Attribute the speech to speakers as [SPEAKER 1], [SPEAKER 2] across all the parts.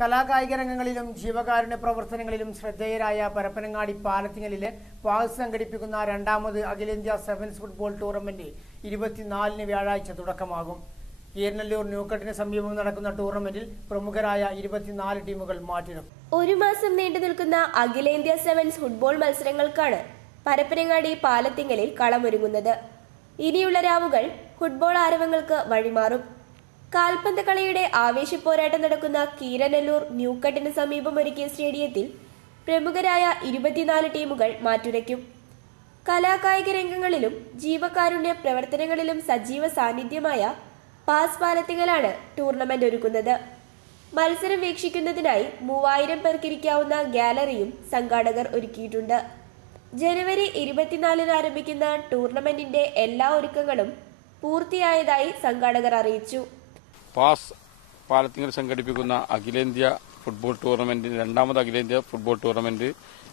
[SPEAKER 1] കലാകായിക രംഗങ്ങളിലും ജീവകാരുണ്യ പ്രവർത്തനങ്ങളിലും ശ്രദ്ധേയരായ പരപ്പനങ്ങാടി പാലത്തിങ്ങലിലെ പാൽ സംഘടിപ്പിക്കുന്ന രണ്ടാമത് അഖിലേന്ത്യാ സെവൻസ് ഫുട്ബോൾ ടൂർണമെന്റ് ഇരുപത്തിനാലിന് വ്യാഴാഴ്ച തുടക്കമാകും. കീരനല്ലൂർ ന്യൂക്കട്ടിന് സമീപം നടക്കുന്ന ടൂർണമെന്റിൽ പ്രമുഖരായ ഇരുപത്തിനാല് ടീമുകൾ മാറ്റിടും
[SPEAKER 2] ഒരു മാസം നീണ്ടു നിൽക്കുന്ന അഖിലേന്ത്യാ സെവൻസ് ഫുട്ബോൾ മത്സരങ്ങൾക്കാണ് പരപ്പനങ്ങാടി പാലത്തിങ്ങലിൽ കളമൊരുങ്ങുന്നത്. ഇനിയുള്ള രാവുകൾ ഫുട്ബോൾ ആരവങ്ങൾക്ക് വഴിമാറും. കാൽപന്ത് കളിയുടെ ആവേശപ്പോരാട്ടം നടക്കുന്ന കീരനല്ലൂർ ന്യൂക്കട്ടിന് സമീപം ഒരുക്കിയ സ്റ്റേഡിയത്തിൽ പ്രമുഖരായ ഇരുപത്തിനാല് ടീമുകൾ മാറ്റുരയ്ക്കും. കലാകായിക രംഗങ്ങളിലും ജീവകാരുണ്യ പ്രവർത്തനങ്ങളിലും സജീവ സാന്നിധ്യമായ പാസ് പാലത്തിങ്ങലാണ് ടൂർണമെന്റ് ഒരുക്കുന്നത്. മത്സരം വീക്ഷിക്കുന്നതിനായി മൂവായിരം പേർക്കിരിക്കാവുന്ന ഗാലറിയും സംഘാടകർ ഒരുക്കിയിട്ടുണ്ട്. ജനുവരി ഇരുപത്തിനാലിന് ആരംഭിക്കുന്ന ടൂർണമെന്റിന്റെ എല്ലാ ഒരുക്കങ്ങളും പൂർത്തിയായതായി സംഘാടകർ അറിയിച്ചു.
[SPEAKER 3] പാസ് പാലത്തിങ്കൽ സംഘടിപ്പിക്കുന്ന അഖിലേന്ത്യാ ഫുട്ബോൾ ടൂർണമെന്റ് രണ്ടാമത് അഖിലേന്ത്യാ ഫുട്ബോൾ ടൂർണമെന്റ്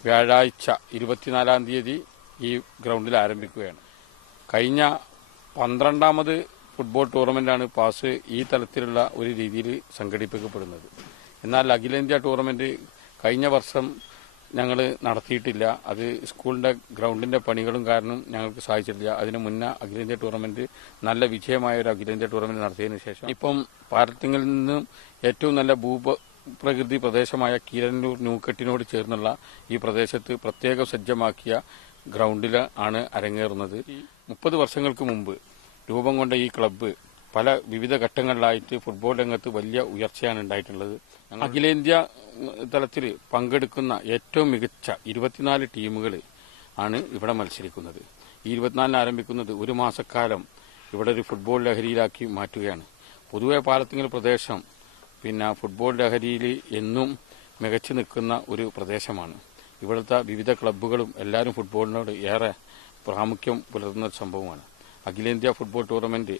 [SPEAKER 3] വ്യാഴാഴ്ച ഇരുപത്തിനാലാം തീയതി ഈ ഗ്രൗണ്ടിൽ ആരംഭിക്കുകയാണ്. കഴിഞ്ഞ പന്ത്രണ്ടാമത് ഫുട്ബോൾ ടൂർണമെന്റാണ് പാസ് ഈ തലത്തിലുള്ള ഒരു രീതിയിൽ സംഘടിപ്പിക്കപ്പെടുന്നത്. എന്നാൽ അഖിലേന്ത്യാ ടൂർണമെന്റ് കഴിഞ്ഞ വർഷം ഞങ്ങൾ നടത്തിയിട്ടില്ല. അത് സ്കൂളിന്റെ ഗ്രൗണ്ടിന്റെ പണികളും കാരണം ഞങ്ങൾക്ക് സാധിച്ചിട്ടില്ല. അതിന് മുന്നേ അഖിലേന്ത്യാ ടൂർണമെന്റ് നല്ല വിജയമായ ഒരു അഖിലേന്ത്യാ ടൂർണമെന്റ് നടത്തിയതിനു ശേഷം ഇപ്പം പാലത്തിങ്ങിൽ നിന്നും ഏറ്റവും നല്ല ഭൂപ പ്രകൃതി പ്രദേശമായ കീരന്നൂർ ന്യൂക്കെട്ടിനോട് ചേർന്നുള്ള ഈ പ്രദേശത്ത് പ്രത്യേകം സജ്ജമാക്കിയ ഗ്രൗണ്ടിലാണ് അരങ്ങേറുന്നത്. മുപ്പത് വർഷങ്ങൾക്ക് മുമ്പ് രൂപം കൊണ്ട ഈ ക്ലബ്ബ് പല വിവിധ ഘട്ടങ്ങളിലായിട്ട് ഫുട്ബോൾ രംഗത്ത് വലിയ ഉയർച്ചയാണ് ഉണ്ടായിട്ടുള്ളത്. അഖിലേന്ത്യാ തലത്തിൽ പങ്കെടുക്കുന്ന ഏറ്റവും മികച്ച ഇരുപത്തിനാല് ടീമുകൾ ആണ് ഇവിടെ മത്സരിക്കുന്നത്. ഈ ഇരുപത്തിനാലിന് ആരംഭിക്കുന്നത് ഒരു മാസക്കാലം ഇവിടെ ഒരു ഫുട്ബോൾ ലഹരിയിലാക്കി മാറ്റുകയാണ്. പൊതുവെ പാലത്തിങ്ങൽ പ്രദേശം പിന്നെ ഫുട്ബോൾ ലഹരിയിൽ എന്നും മികച്ചു നിൽക്കുന്ന ഒരു പ്രദേശമാണ്. ഇവിടുത്തെ വിവിധ ക്ലബ്ബുകളും എല്ലാവരും ഫുട്ബോളിനോട് ഏറെ പ്രാമുഖ്യം പുലർത്തുന്ന ഒരു സംഭവമാണ്. അഖിലേന്ത്യാ ഫുട്ബോൾ ടൂർണമെന്റ്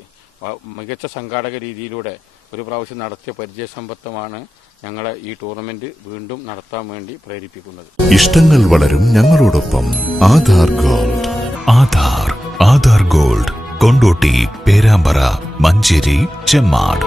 [SPEAKER 3] മികച്ച സംഘാടക രീതിയിലൂടെ ഒരു പ്രാവശ്യം നടത്തിയ പരിചയസമ്പത്തമാണ് ഞങ്ങളെ ഈ ടൂർണമെന്റ് വീണ്ടും നടത്താൻ വേണ്ടി പ്രേരിപ്പിക്കുന്നത്.
[SPEAKER 4] ഇഷ്ടങ്ങൾ വളരും ഞങ്ങളോടൊപ്പം ആധാർ ഗോൾഡ്.
[SPEAKER 5] ആധാർ ആധാർ ഗോൾഡ്. കൊണ്ടോട്ടി പേരാമ്പ്ര മഞ്ചേരി ചെമ്മാട്.